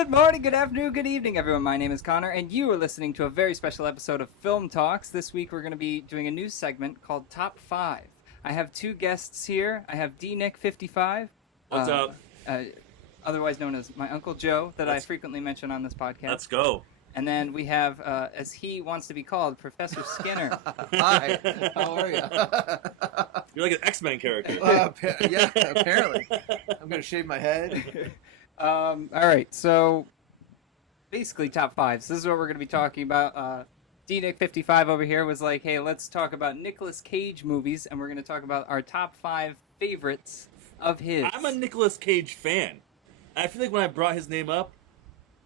Good morning, good afternoon, good evening, everyone. My name is Connor, and you are listening to a very special episode of Film Talks. This week, we're going to be doing a new segment called Top 5. I have two guests here. I have Dnick55. What's up? Otherwise known as my Uncle Joe, that I frequently mention on this podcast. Let's go. And then we have, as he wants to be called, Professor Skinner. Hi, how are you? You're like an X-Men character. Yeah, apparently. I'm going to shave my head. All right, so basically top fives. This is what we're going to be talking about. Dnick55 over here was like, hey, let's talk about Nicolas Cage movies, and we're going to talk about our top 5 favorites of his. I'm a Nicolas Cage fan. I feel like when I brought his name up,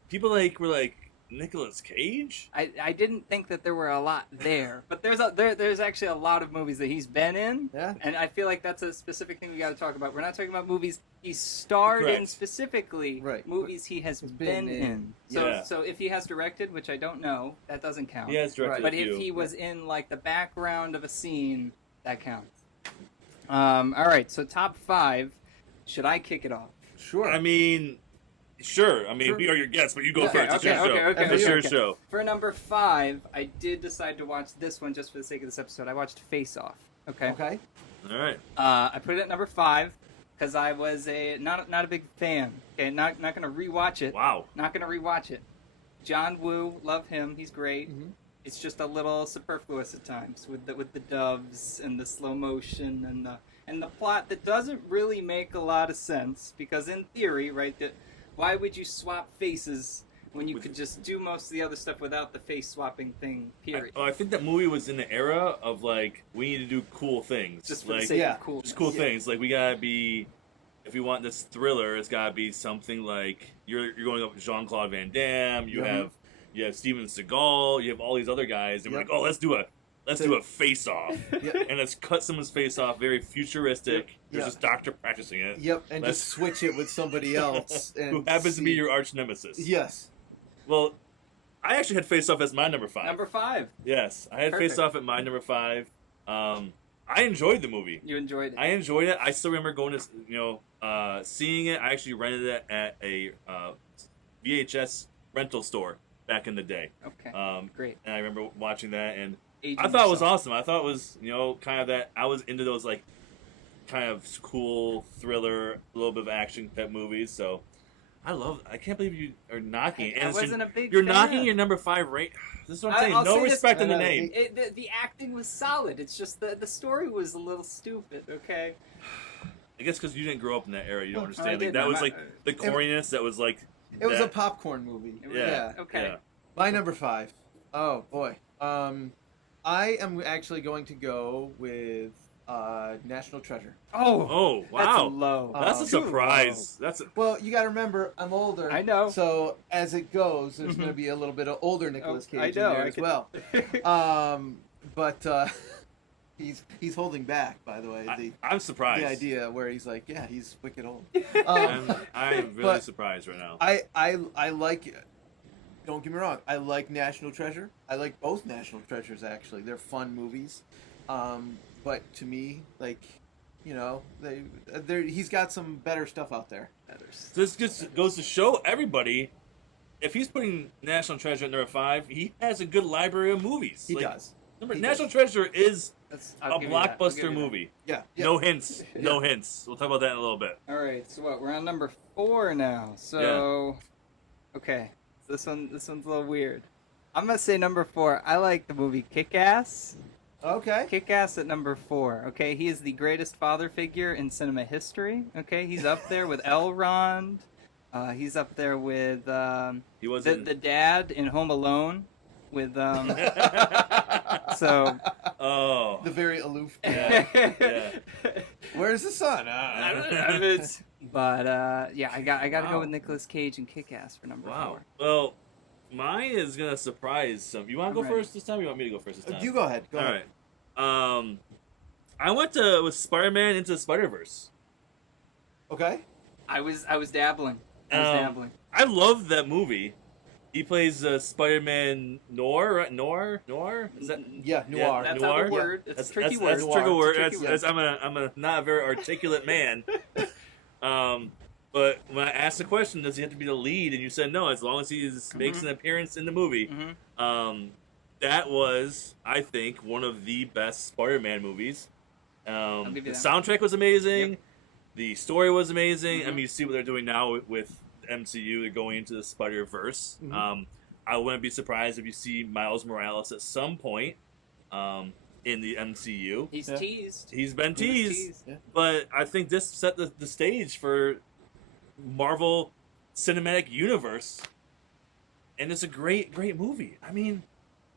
people were like, Nicolas Cage? I didn't think that there were a lot there, but there's actually a lot of movies that he's been in, Yeah. and I feel like that's a specific thing we got to talk about. We're not talking about movies he starred in Correct. specifically, Right. movies he has been in. Yeah. So if he has directed, which I don't know, that doesn't count. He has directed But a if few. he was in like the background of a scene, that counts. All right, so top 5. Should I kick it off? Sure. I mean, sure. I mean, Sure. we are your guests, but you go Okay, first. okay, It's your show. okay, It's your okay. show. For number 5, I did decide to watch this one just for the sake of this episode. I watched Face Off. Okay. Okay. All right. I put it at number 5 because I was not a big fan. Okay, not gonna rewatch it. Wow. Not gonna rewatch it. John Woo, love him. He's great. Mhm. It's just a little superfluous at times with the doves and the slow motion and the plot that doesn't really make a lot of sense because in theory, right, why would you swap faces when you could just do most of the other stuff without the face swapping thing? Period. I think that movie was in the era of like we need to do cool things, Just for like the sake yeah, of cool. just cool things. Like we gotta be, if we want this thriller, it's gotta be something like you're going up with Jean-Claude Van Damme. You Mhm. have Steven Seagal. You have all these other guys, and we're Yep. like, oh, let's do a face off, Yep. and let's cut someone's face off. Very futuristic. Yep. There's Yeah. this doctor practicing it. Yep, and Let's- just switch it with somebody else. And who happens to be see- your arch nemesis. Yes. Well, I actually had Face Off as my number 5. Number 5. Yes, I had Perfect. Face Off at my number 5. I enjoyed the movie. You enjoyed it. I enjoyed it. I still remember going to, seeing it. I actually rented it at a VHS rental store back in the day. Okay. Great. And I remember watching that, and Aging I thought it was yourself. awesome. I thought it was, kind of that. I was into those like kind of cool thriller, a little bit of action type movies. So I can't believe you are knocking it. I And wasn't a big You're fan. knocking your number 5 rate. This is what I'm saying. I'll No say this- respect in the No, no, name. The acting was solid. It's just the story was a little stupid. Okay. I guess because you didn't grow up in that era, you don't I understand. Like, didn't. that I'm was not- like the corniness. That was like. It was that- a popcorn movie. It was- Yeah. Okay. Yeah. My number 5. Oh, boy. I am actually going to go with National Treasure. Oh wow. That's low. That's a Too surprise. That's a, Well, you got to remember, I'm older. I know. So as it goes, there's Mhm. going to be a little bit of older Nicolas Oh, Cage I know, in there I as can- well. But he's holding back, by the way. I'm surprised. The idea where he's like, yeah, he's wicked old. I'm really But surprised right now. I like. Don't get me wrong. I like National Treasure. I like both National Treasures actually. They're fun movies. But to me, like, he's got some better stuff out there. This just goes to show everybody, if he's putting National Treasure at number 5, he has a good library of movies. He Like, does. Remember, He National does. Treasure is I'll a give you that. I'll give blockbuster you that. movie. Yeah. No hints. No hints. We'll talk about that in a little bit. All right. So what? We're on number 4 now. So, okay. This one's a little weird. I'm gonna say number 4. I like the movie Kick-Ass. Okay. Kick-Ass at number 4. Okay, he is the greatest father figure in cinema history. Okay, he's up there with Elrond. He's up there with He wasn't. the dad in Home Alone. With so. Oh. The very aloof. Yeah. Yeah. Where's the son? But yeah, I got to go Wow. with Nicolas Cage and Kick-Ass for number Wow. 4. Well, mine is gonna surprise some. You want to I'm go ready. first this time? Or you want me to go first this time? You go ahead. Go All ahead. right. I went with Spider-Man Into the Spider-Verse. Okay. I was dabbling. Dabbling. I love that movie. He plays Spider-Man Noir, right? Noir? Is that? Yeah, noir. That's Noir? how the word. It's a tricky word. That's a tricky word. Tricky I'm a not a very articulate man. But when I asked the question, does he have to be the lead, and you said no, as long as he makes an appearance in the movie. That was, I think, one of the best Spider-Man movies. I'll give The you that. soundtrack was amazing. Yep. The story was amazing. I mean, you see what they're doing now with MCU. They're going into the Spider-Verse. I wouldn't be surprised if you see Miles Morales at some point in the MCU. He's teased. He's been He was teased. But I think this set the stage for Marvel Cinematic Universe. And it's a great movie. I mean,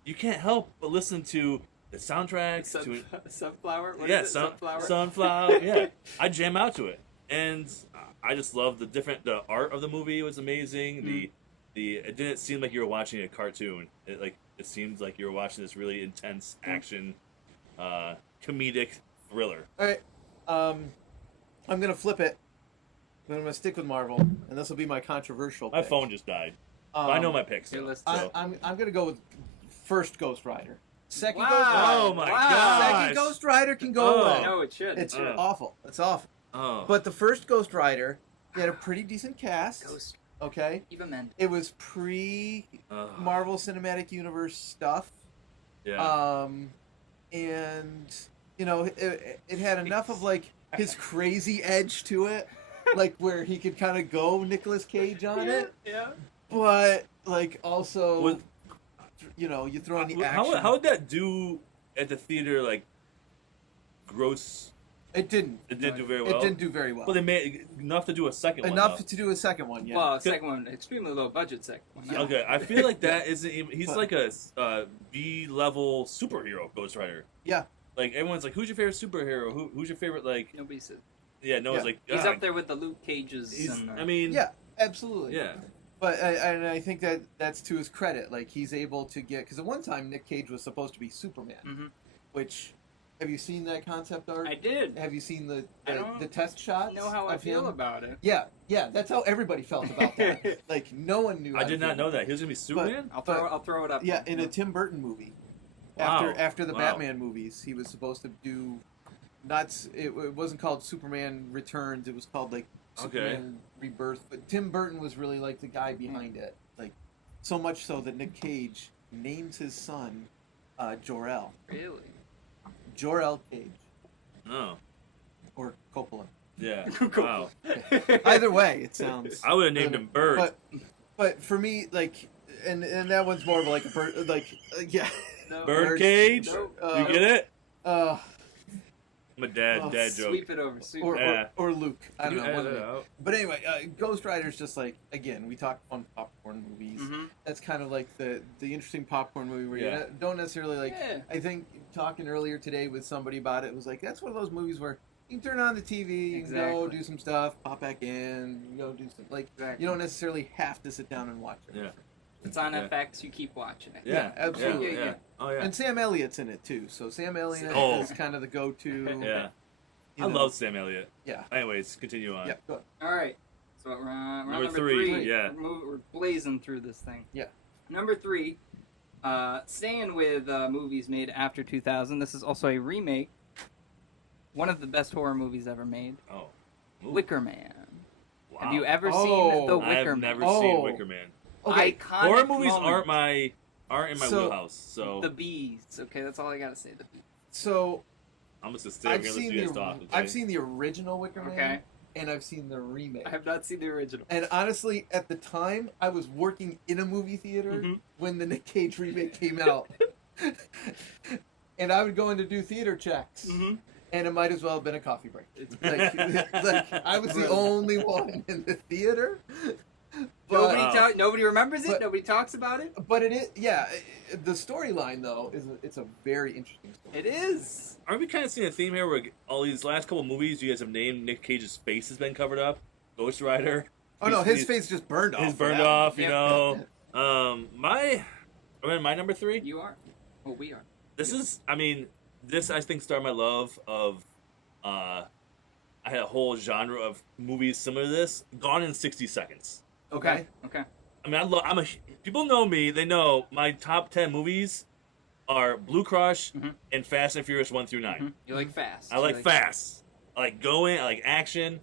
you can't help but listen to the soundtrack. Sunflower? What Yeah, is it? Sunflower? Sunflower. Yeah, I jam out to it, and I just love the art of the movie was amazing. It didn't seem like you were watching a cartoon. It seemed like you were watching this really intense action, comedic thriller. All right, I'm gonna flip it. I'm gonna stick with Marvel, and this will be my controversial. My pick. phone just died. I know my picks. Your though, list. so. I'm gonna go with first Ghost Rider. Second Wow. Ghost Rider. Oh my Wow. gosh! Second Ghost Rider can go away. No, it should. It's Oh. awful. It's awful. Oh. But the first Ghost Rider, they had a pretty decent cast. Ghost. Okay, Eva Mendes. it was pre Marvel Cinematic Universe stuff. Yeah. And you know, it had enough of like his crazy edge to it, like where he could kind of go Nicolas Cage on it, Yeah. but like also, Was- you know, you throw in the action. How would that do at the theater? Like, gross. It didn't. It didn't do very well? It didn't do very well. Well, they made enough to do a second one. Enough though. to do a second one. Yeah. Well, second one, extremely low budget second one. Yeah. Okay, I feel like that isn't even. He's But- like a B-level superhero, Ghost Rider. Yeah. Like everyone's like, who's your favorite superhero? Who's your favorite like? Nobody said. Yeah, no one's Yeah. like. He's "Ah." up there with the Luke Cages. He's- and, I mean. Yeah. Absolutely. Yeah. But I think that's to his credit. Like he's able to get because at one time Nick Cage was supposed to be Superman, Mhm. which have you seen that concept art? I did. Have you seen I the don't test shots? know how I of feel him? about it. Yeah, that's how everybody felt about that. Like no one knew. I how did to not feel. know that he was gonna be Superman. I'll throw it up. Yeah, in a Tim Burton movie. Wow. After the Wow. Batman movies, he was supposed to do. It wasn't called Superman Returns. It was called like Superman Rebirth. But Tim Burton was really like the guy behind it. Like so much so that Nick Cage names his son Jor-El. Really? Jor-El Cage Oh, or Coppola. yeah. Wow. Either way, it sounds. I would have named him Bird. But for me, like, and that one's more of like a bird, like yeah. No. Bird Cage. No. You get it? Uh, I'm a dad Oh, joke. Sweep it over. Sweep or, it Yeah. or Luke. I don't You know. edit one of it them. out. But anyway, Ghost Rider's just like again, we talk fun popcorn movies. Mhm. That's kind of like the interesting popcorn movie where Yeah. you don't necessarily like. Yeah. I think talking earlier today with somebody about it was like that's one of those movies where you can turn on the TV, you can go Exactly. do some stuff, pop back in, you go do some like Exactly. you don't necessarily have to sit down and watch it. Yeah. It's on Yeah. FX. You keep watching it. Yeah, absolutely. Yeah. Oh yeah. And Sam Elliott's in it too, so Sam Elliott Oh. is kind of the go-to. Yeah. you I know. love Sam Elliott. Yeah. Anyways, continue on. Yeah. Go ahead. All right. So we're on Number number three, three. yeah. We're blazing through this thing. Yeah. Number 3. Staying with movies made after 2000. This is also a remake. One of the best horror movies ever made. Oh. Ooh. Wicker Man. Wow. Have you ever Oh. seen The I Wicker have Man? never Oh. seen Wicker Man. Okay. Iconic Horror movies moment. aren't in my So- wheelhouse, so The Bees. Okay, that's all I gotta say. The Bees. So I'm just gonna stay here and listen to you guys talk. Okay? I've seen the original Wicker Man, Okay. and I've seen the remake. I have not seen the original. And honestly, at the time, I was working in a movie theater Mhm. when the Nick Cage remake came out, and I would go in to do theater checks, Mm-hmm. and it might as well have been a coffee break. It's Like I was the only one in the theater. Nobody, Wow. nobody remembers it. But- Nobody talks about it. But it is, yeah. The storyline though it's a very interesting story. It is. Aren't we kind of seeing a theme here where all these last couple movies you guys have named, Nick Cage's face has been covered up? Ghost Rider. Oh no, He's- his face just burned off. He's for burned that one. off, you Yep. know. My number 3. You are. Well, we are. This is, I mean, this I think started my love of. I had a whole genre of movies similar to this. Gone in 60 Seconds. Okay. Okay. I mean, people know me. They know my top 10 movies are Blue Crush Mhm. and Fast and Furious 1 through 9. You like fast. I like fast. I like going. I like action.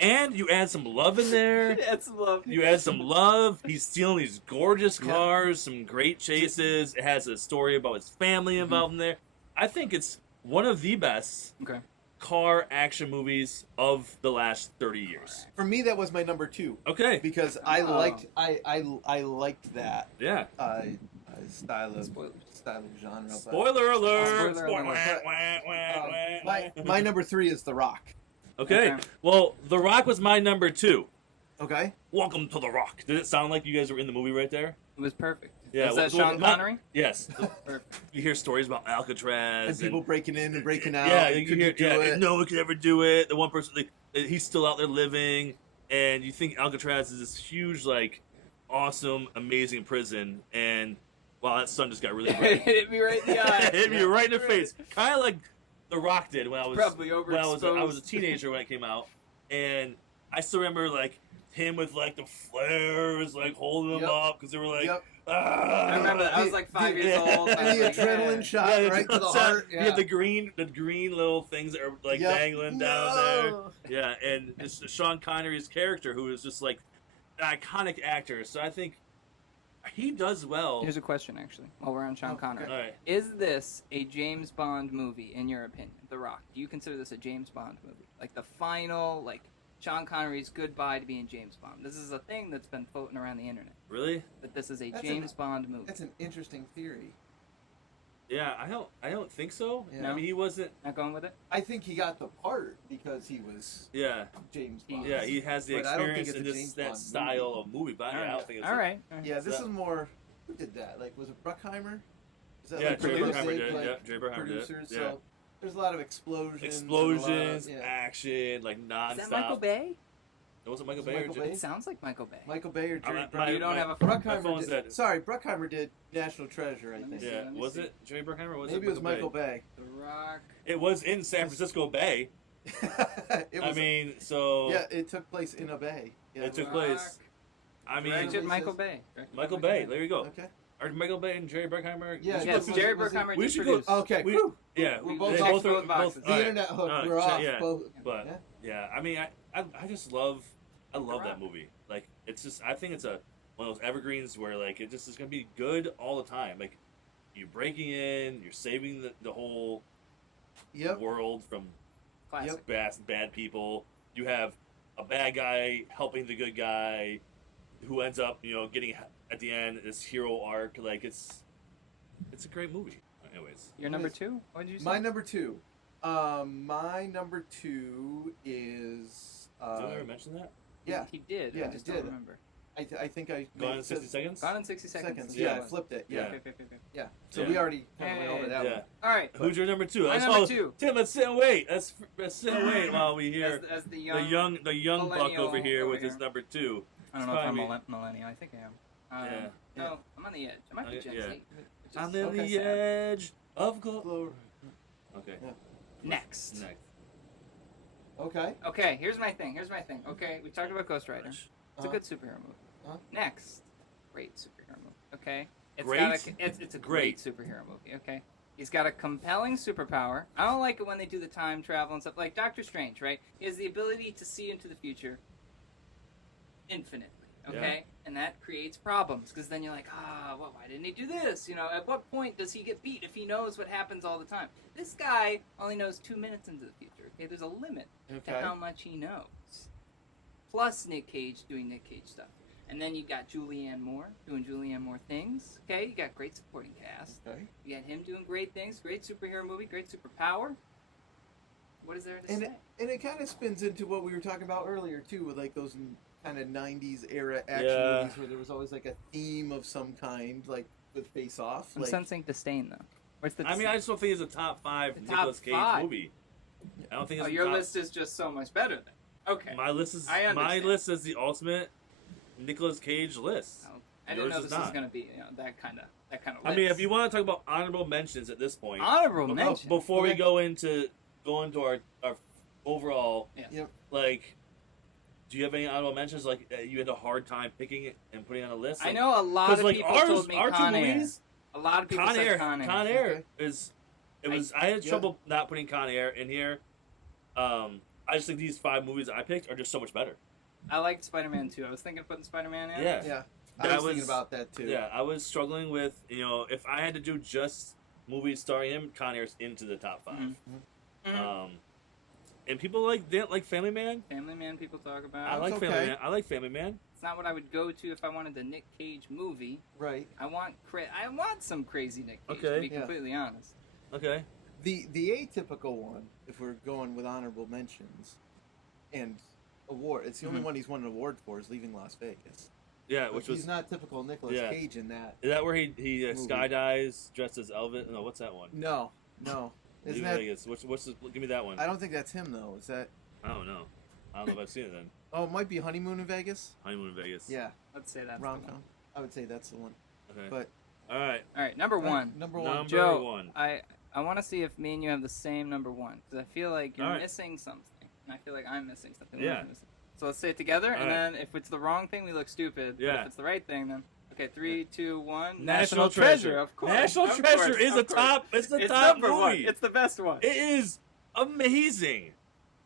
And you add some love in there. That's love. You add some love. He's stealing these gorgeous cars, some great chases. It has a story about his family involved in there. I think it's one of the best car action movies of the last 30 years. For me, that was my number 2. Okay. Because I liked that Yeah. style of genre. but- Spoiler alert. Spoiler alert. my number 3 is The Rock. Okay. Well, The Rock was my number 2. Okay. Welcome to The Rock. Did it sound like you guys were in the movie right there? It was perfect. Yeah. Was that Sean Connery? Yes. Perfect. You hear stories about Alcatraz And people breaking in and breaking out. Yeah, and you hear, couldn't do it. no one could ever do it. The one person, he's still out there living, and you think Alcatraz is this huge, like, awesome, amazing prison, and wow, that sun just got really bright. Hit me right in the eye. It hit me right in the face, kind of like The Rock did when I was Probably when I was a teenager when it came out, and I still remember like him with like the flares, like holding them up because they were like. I remember that. I was like 5 years old. And the adrenaline shot right to the heart. You have the green little things that are like dangling down there. Yeah, and it's Sean Connery's character, who is just like an iconic actor. So I think he does well. Here's a question, actually, while we're on Sean Connery. All right. Is this a James Bond movie, in your opinion? The Rock. Do you consider this a James Bond movie? Like the final, like Sean Connery's goodbye to being James Bond. This is a thing that's been floating around the internet. Really? That this is a James Bond movie. That's an interesting theory. Yeah, I don't think so. Yeah. I mean, he wasn't. Not going with it? I think he got the part because he was Yeah, James Bond. yeah, he has the But I don't think experience it's in a James that Bond style of movie. But I don't think it's All right. Yeah, this So- is more. Who did that? Like, was it Bruckheimer? Is that Yeah, like Jay produced Bruckheimer it, did. like, Yeah, Jay Bruckheimer did. producers? Yeah. So there's a lot of explosions. Explosions, and a lot of- action, like nonstop. Is that Michael Bay? It wasn't Michael Was it Bay. Michael or Bay? It sounds like Michael Bay. Michael Bay or Jerry My- Bruckheimer? You don't have a my Bruckheimer phone's did. dead. Sorry, Bruckheimer did National Treasure, I Let me think. see. Yeah, was it Jay Bruckheimer? Or was Maybe it was Michael Bay. The Rock. It was in San Francisco Bay. It was, I mean, so yeah, it took place in a bay. Yeah, It took Rock. place. I mean, Directed Michael Bay. Michael Bay. There you go. Okay. Are Michael Bay and Jerry Bruckheimer? Yeah, Yes, was- Jerry was it- Bruckheimer we did should go- produce. Okay. We- whew. Yeah, We're they both both off are both boxes. The all right. internet hook. No, We're off yeah. both. But Yeah. yeah, I mean, I just love that Rock. movie. Like, it's just, I think it's one of those evergreens where like it just is gonna be good all the time. Like, you're breaking in, you're saving the whole Yep. world from Classic. bad people. You have a bad guy helping the good guy, who ends up getting at the end this hero arc. Like, it's a great movie. Anyways, Your number 2? What did you say? My number 2. My number 2 is. did I ever mention that? Yeah. He did. Yeah, I just he don't did. remember. I think I. Gone in made- 60 seconds. Gone in 60 seconds. Seconds. Yeah. Yeah, I flipped it. Yeah. Yeah. Okay. Yeah. So Yeah. we already kind of went over that Yeah. one. All right. Who's your number 2? My Let's number call- 2. Tim, let's sit and wait. Let's sit and wait while we hear As the the young, young buck millennial over here over with his here. number 2. I don't know if I'm Probably- a millennial. I think I am. Yeah. No, I'm on the edge. I might be Gen Yeah. Z. which is I'm so in the sad. edge of glory. Glory. Okay. Yeah. Next. Next. Okay. Okay, here's my thing. Okay, we talked about Ghost Rider. It's a Uh-huh. good superhero movie. Uh-huh. Next, great superhero movie. Okay, Great? it's a great superhero movie. Okay, he's got a compelling superpower. I don't like it when they do the time travel and stuff like Doctor Strange. Right? He has the ability to see into the future infinitely. Okay, and that creates problems because then you're like, well, why didn't he do this? At what point does he get beat if he knows what happens all the time? This guy only knows 2 minutes into the future. Okay, there's a limit to Okay. how much he knows. Plus Nick Cage doing Nick Cage stuff. And then you got Julianne Moore doing Julianne Moore things. Okay, you got great supporting cast. Okay. You got him doing great things, great superhero movie, great superpower. What is there to And say? it kind of spins into what we were talking about earlier too, with like those kind of '90s era action Yeah. movies where there was always like a theme of some kind, like with Face Off. I'm Like, sensing disdain though. What's the I mean, I just don't think it's a top 5 The top Nicolas Cage 5. movie. I don't think it's a your top. list is just so much better then. Okay. My list is I understand. the ultimate Nicolas Cage list. I didn't Yours know is this was not. going to be that kind of list. I mean, if you want to talk about honorable mentions at this point, honorable mention. before we Okay. go into our overall, Yes. Yep. like, do you have any honorable mentions? Like, you had a hard time picking it and putting it on a list. I know a lot of like people ours, told me our Con two Air. movies, A lot of people Con said Air, Con Air. Con Air Okay. I had Yeah. trouble not putting Con Air in here. I I just think these 5 movies I picked are just so much better. I liked Spider-Man 2. I was thinking of putting Spider-Man in. Yeah. Yeah, I That was thinking was- about that too. Yeah, I was struggling with, if I had to do just movies starring him, Connor's into the top 5. Mhm. And people didn't like Family Man. Family Man people talk about. I like It's Family okay. Man. I like Family Man. It's not what I would go to if I wanted a Nick Cage movie. Right. I want some crazy Nick Cage, Okay. to be Yeah. completely honest. Okay. The atypical one, if we're going with honorable mentions, and award, it's the only Mhm. one he's won an award for is Leaving Las Vegas. Yeah, Like, which was he's not typical Nicolas Yeah. Cage in that. is that where he movie. skydives dressed as Elvis? No, what's that one? No. Isn't Leaving that? Vegas. Give me that one. I don't think that's him though. Is that? I don't know. I don't know if I've seen it then. Oh, it might be Honeymoon in Vegas. Honeymoon in Vegas. Yeah, Let's say that's rom the com. one. I would say that's the one. Okay. But All right. All right, number one. Number one. Number Joe, 1. I want to see if me and you have the same number one because I feel like you're All right. missing something, and I feel like I'm missing something. Yeah. So let's say it together, and All right. then if it's the wrong thing, we look stupid. But Yeah. if it's the right thing, then okay. 3, 2, 1. National Treasure. Of course. National of Treasure course, is of a course. top. It's the It's top number movie. one. It's the best one. It is amazing.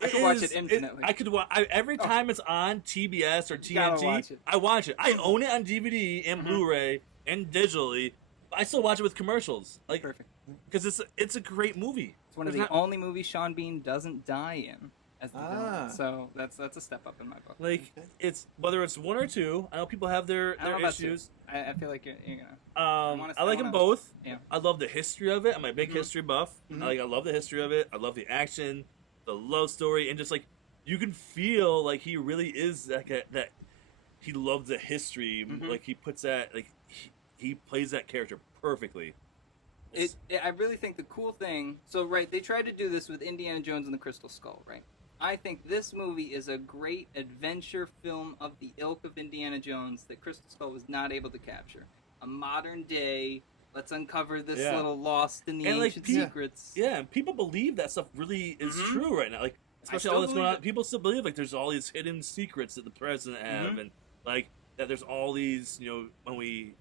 I could watch it infinitely. I could watch every time it's on TBS or You gotta TNT. watch it. I watch it. I own it on DVD and Mhm. Blu-ray and digitally. I still watch it with commercials, Perfect. because it's a great movie. It's one of There's the not- only movies Sean Bean doesn't die in as the villain. Ah. So that's a step up in my book. Like Okay. it's whether it's 1 or 2. I know people have their I don't know about two. issues. I feel like you're gonna. I like them both. Yeah. I love the history of it. I'm a big Mhm. history buff. Mhm. I love the history of it. I love the action, the love story, and just you can feel like he really is that he loves the history. Mhm. Like he puts that he plays that character perfectly. I really think the cool thing. So right, they tried to do this with Indiana Jones and the Crystal Skull, right? I think this movie is a great adventure film of the ilk of Indiana Jones that Crystal Skull was not able to capture. A modern day, let's uncover this Yeah. little lost in the And, ancient yeah. secrets. Yeah, and people believe that stuff really is Mhm. true right now. Like especially still all this going believe on, people still believe there's all these hidden secrets that the president have, Mhm. and that there's all these when we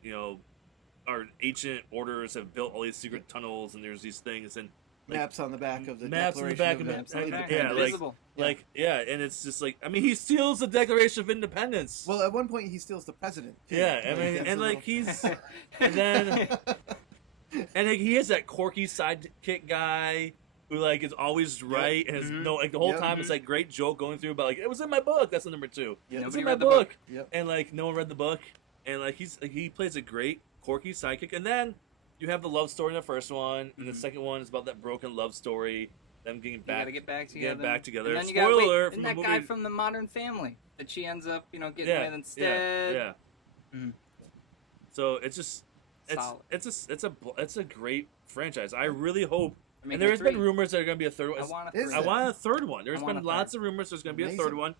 our ancient orders have built all these secret tunnels, and there's these things and Maps on the back of the maps on the Declaration back of of Maps on the back, yeah, invisible. and it's just he steals the Declaration of Independence. Well, at one point he steals the president. too. Yeah, I Like, mean, that's and a he's and then and he has that quirky sidekick guy who is always right and has Mhm. the whole Yep. time it's great joke going through about it was in my book. That's the number 2. Yep. It's Nobody in my read the book. Yep. and no one read the book, and he plays a great quirky sidekick, and then you have the love story in the first one, and the Mhm. second one is about that broken love story, them getting You gotta back. get back together. Getting back together. And then you Spoiler got alert and from that the guy movie. from the Modern Family that she ends up, getting Yeah, with instead. yeah. Mhm. So it's just Solid. it's a great franchise. I really hope. They're And making there's three. been rumors that are going to be a third one. I want a Is three. I it? want a third one. There's I want been a lots third. of rumors there's going to be a Amazing. third one.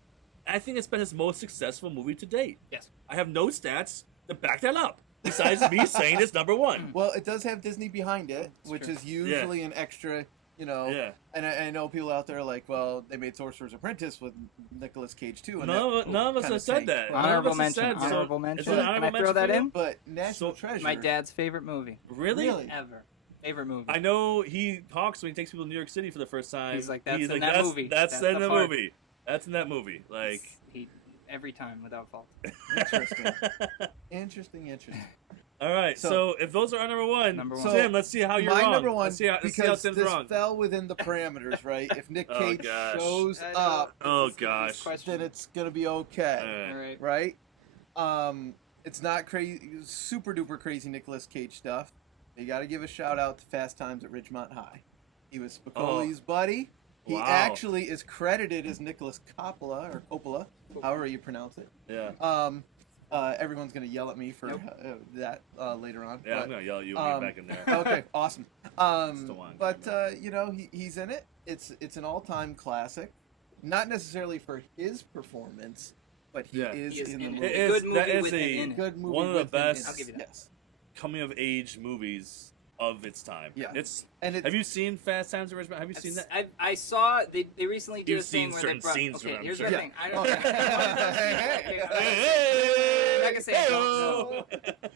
I think it's been his most successful movie to date. Yes. I have no stats to back that up. Besides me saying it's number 1. Well, it does have Disney behind it, It's which true. is usually an extra, Yeah. And I know people out there are like, well, they made Sorcerer's Apprentice with Nicolas Cage too. And None of us kinda have said tanked. that. Honorable None of us have mention. said, so Honorable it's mention. an Can honorable I throw mention that for you? in? But National So- Treasure. My dad's favorite movie Really? Really? ever. Favorite movie. I know he talks when he takes people to New York City for the first time. He's like, "That's in that movie. That's That's in the the part." movie. That's in that movie. He every time without fault. Interesting. Interesting. All right. So- So if those are our number one, Number one. So, Tim, let's see how you're My wrong. number one, Let's see how because Tim's this wrong. fell within the parameters, right? If Nick Oh, Cage gosh. shows I know. up, Oh, This is gosh. question. then it's gonna be okay, All right. right? It's not crazy, super duper crazy Nicolas Cage stuff. You got to give a shout out to Fast Times at Ridgemont High. He was Spicoli's buddy. He Wow. actually is credited as Nicholas Coppola or Coppola, however you pronounce it. Yeah. Everyone's gonna yell at me for Nope. that later on. Yeah, I'm but- gonna yell at you when you get back in there. Okay, awesome. Still want But to he's in it. It's an all-time classic. Not necessarily for his performance, but he Yeah. is He is in the in movie. it. It is- Good movie that is with a- him in it. Good movie. One of the with him in best- it. I'll give you that. Yes, Coming of age movies of its time. Yeah. It's. and it's Have you seen Fast Times at Ridgemont? Have you seen that? I saw they recently did You've a thing seen where they certain brought. scenes Okay, from it, I'm here's sure. the thing. I Oh. don't. Hey, I'm not gonna say I don't Hey-oh. know.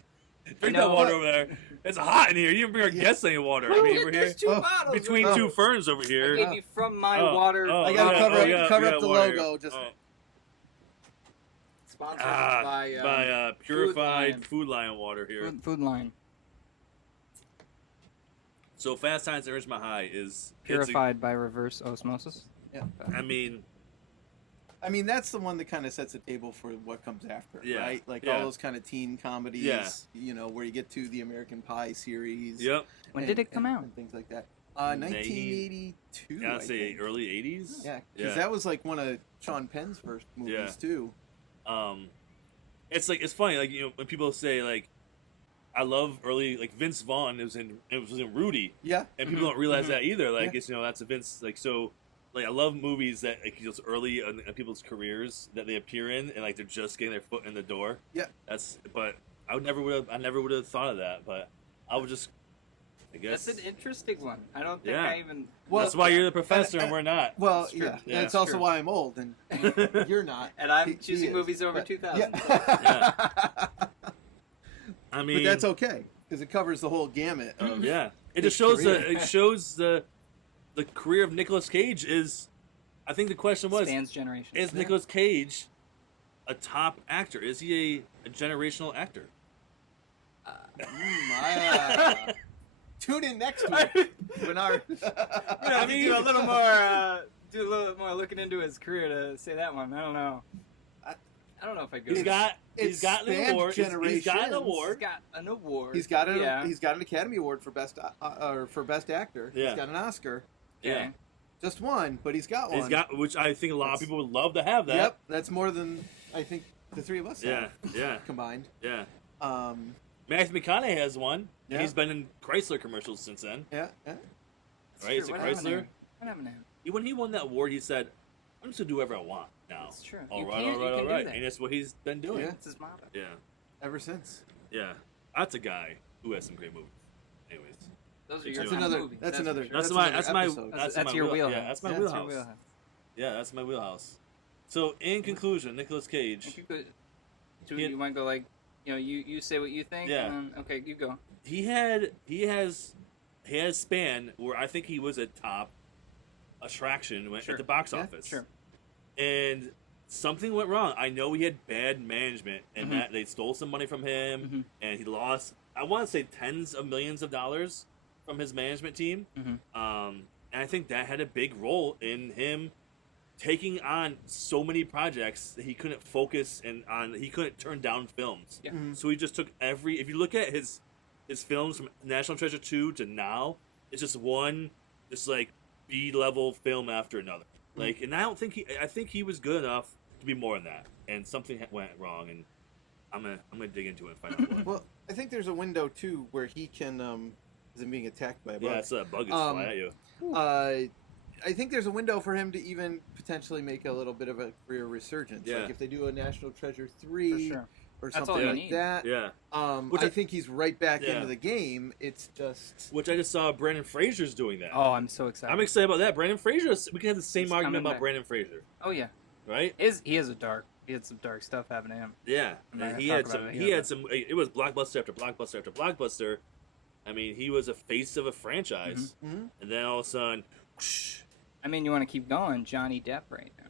Drink know- that water over there. It's hot in here. You didn't bring our guests any water. I mean, we're here There's two bottles. between of- two ferns over I here. gave you from my water. I gotta cover up the water logo. here. Just Sponsored by by Purified Food Lion water here. Food Line. So Fast Times at Ridgemont High is Purified by reverse osmosis. yeah. I mean, That's the one that kind of sets the table for what comes after, Yeah. right? Like Yeah. all those kind of teen comedies, Yeah. Where you get to the American Pie series. yep. When did it come out? And things like that. 1982. Yeah, I I'd say think. early '80s. Yeah, because that was like one of Sean Penn's first movies Yeah. too. It's funny, like when people say like, I love early like Vince Vaughn was in Rudy, Yeah. and people don't realize that either. Like Yeah. it's that's a Vince so. Like I love movies that like just early in people's careers that they appear in and like they're just getting their foot in the door. Yeah. But I never would have thought of that. But I would just, I guess. That's an interesting one. I don't think Yeah. I even. Well, that's why you're the professor and we're not. Well, That's true. yeah. Yeah. That's also True. why I'm old and you're not. And I'm He choosing is. movies over But- 2000. Yeah. I mean, But that's okay because it covers the whole gamut of. yeah. It his just shows career. the career of Nicolas Cage is. I think the question was: Spans generations. is Nicolas Cage a top actor? Is he a generational actor? Tune in next week when our. I mean, do a little more looking into his career to say that one. I don't know. I don't know if I go. He's got an spanned award. He's got an generations. award. He's got an award. He's got an Yeah. he's got an Academy Award for best actor. Yeah. He's got an Oscar. Yeah. Okay. Just one, but he's got one. He's got, which I think a lot of people would love to have that. Yep, that's more than I think the three of us Yeah, have yeah, combined. yeah. Um, Matthew McConaughey has one. Yeah. He's been in Chrysler commercials since then. yeah. That's Right, it's true. a What happened to Chrysler. him? What happened to him? When he won that award, he said, "I'm just gonna do whatever I want now." That's true. All You right, can't- all you right, can all do right, that. and that's what he's been doing. Yeah. That's his motto. Yeah, Ever since. yeah. That's a guy who has some great movies. Anyways, Those are That's your another- kind of That's movies. another. for sure. That's another my episode. That's my your wheel- wheelhouse. Yeah, that's my Yeah, That's your wheelhouse. wheelhouse. Yeah, that's my wheelhouse. So, in conclusion, Nicolas Cage, If you could, so He- you might go like, you say what you think. Yeah. And then, okay, you go. he has span where I think he was a top attraction Sure. at the box Yeah, office. Sure. And something went wrong. I know he had bad management and Mhm. that they stole some money from him Mhm. and he lost, I want to say, tens of millions of dollars from his management team. Mhm. And I think that had a big role in him taking on so many projects that he couldn't focus he couldn't turn down films. Yeah. Mhm. So he just took if you look at his films from National Treasure 2 to now, it's just one like B-level film after another. Like, and I think he was good enough to be more than that. And something went wrong, and I'm gonna dig into it and find out what. Well, I think there's a window too where he can. Is it being attacked by a bug? Yeah, so that bug is Um, flying at you. I think there's a window for him to even potentially make a little bit of a career resurgence. Yeah. Like if they do a National Treasure 3 For sure. or That's all something you like need. that. Yeah, I think he's right back into the game. It's just which I just saw Brandon Fraser's doing that. Oh, I'm so excited. I'm excited about that. Brandon Fraser. We can have the same He's argument coming about back. Brandon Fraser, Oh yeah. right? He had some dark stuff happening to him. Yeah, I'm not and gonna he talk had about some. it He here, had some. It was blockbuster after blockbuster after blockbuster. I mean, he was a face of a franchise, Mhm. and then all of a sudden, whoosh, I mean, you want to keep going. Johnny Depp right now.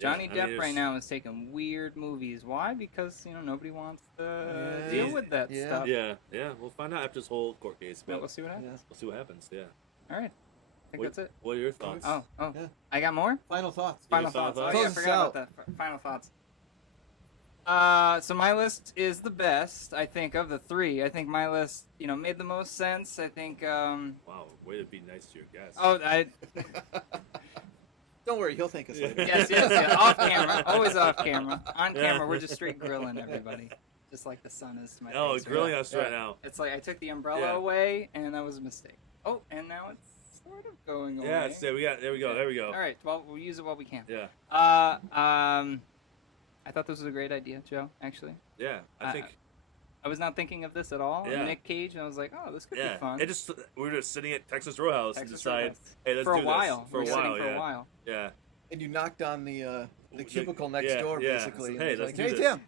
Johnny I mean, Depp right it's- now is taking weird movies. Why? Because nobody wants to Yeah. deal with that Yeah. stuff. yeah, we'll find out after this whole court case. But But we'll see what happens. we'll see what happens. Yeah. All right. I think What, that's it. What are your thoughts? Oh, Yeah. I got more. Final thoughts. Final final thoughts. Oh thoughts? yeah, I Close us forgot about that. Final thoughts. So my list is the best, I think, of the three. I think my list, made the most sense. I think. Wow, way to be nice to your guests. Oh, I. Don't worry, he'll thank us later. Yes. Off camera, always off camera. On Yeah. camera, we're just straight grilling everybody, just like the sun is to my Oh, face. grilling right? us right now. It's like I took the umbrella Yeah. away, and that was a mistake. Oh, and now it's sort of going away. Yeah, there we go. There we go. All right. Well, we'll use it while we can. Yeah, I thought this was a great idea, Joe. Actually, yeah. I think. I was not thinking of this at all. Yeah. Nick Cage, and I was like, oh, this could Yeah, be fun. it just we were just sitting at Texas Row House and Texas decided, Roadhouse. hey, let's for do a while. this for We a were sitting while. for Yeah, a while. yeah. And you knocked on the cubicle next door, yeah. basically. Hey, and let's like, do hey, this. Tim.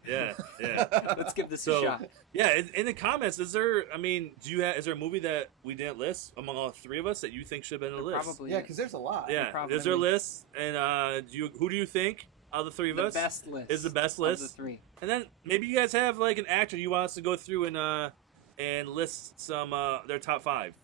Yeah. Let's give this a So, shot. yeah, in the comments, is there? I mean, is there a movie that we didn't list among all three of us that you think should have been in the list? Probably Yeah, because there's a lot. Yeah, probably is there a is. list? And who do you think out of the three of The us best list is the best of list? the three. And then maybe you guys have like an actor you want us to go through and list some their top 5.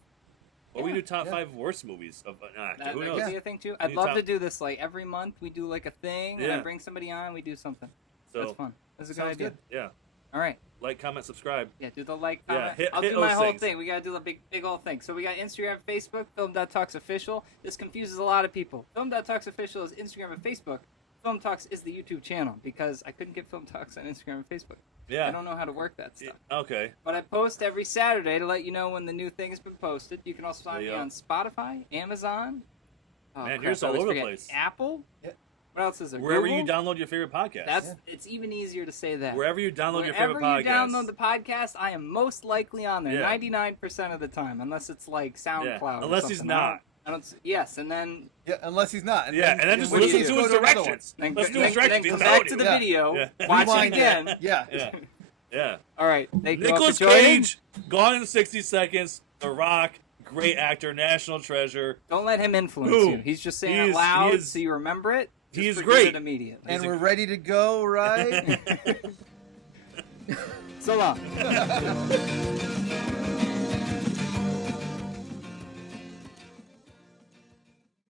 Or we Yeah, do top 5 worst movies of an actor. That Who could knows? be a thing too. We I'd do love top- to do this like every month. We do like a thing, and I Yeah. bring somebody on. We do something. So That's fun. That's a good Sounds idea. good. yeah, All right. like, comment, subscribe. Yeah, do the like, Yeah, comment. hit- I'll hit do my those whole things. thing. We gotta do a big old thing. So we got Instagram, Facebook, Film.Talks Official. This confuses a lot of people. Film.Talks Official is Instagram and Facebook. Film Talks is the YouTube channel because I couldn't get Film Talks on Instagram and Facebook. Yeah. I don't know how to work that stuff. Okay. But I post every Saturday to let you know when the new thing has been posted. You can also find There me you go. on Spotify, Amazon. Oh, Man, crap, you're just I all always over the forget. place. Apple. Yeah. What else is there? Wherever Google? you download your favorite podcast. It's even easier to say that. Wherever you download your Wherever favorite podcast. you download the podcast, I am most likely on there. Yeah. 99% of the time, unless it's like SoundCloud. Yeah, or unless he's something. not. I don't. Yes, and then Yeah, unless he's not. Yeah, and then just what do listen you to do? his Go to another directions. then, Let's do then, his directions. then come He's back telling to you. the Yeah. video. Yeah. Watch it Rewind again. it. Yeah. Yeah. Yeah. All right, thank you all Nicolas for joining. Cage, Gone in 60 Seconds, The Rock, great actor, national treasure. Don't let him influence Boom. you. He's just saying He it is- loud he is- so you remember it. Just he is forget great. it immediately. And we're ready to go, right? So long.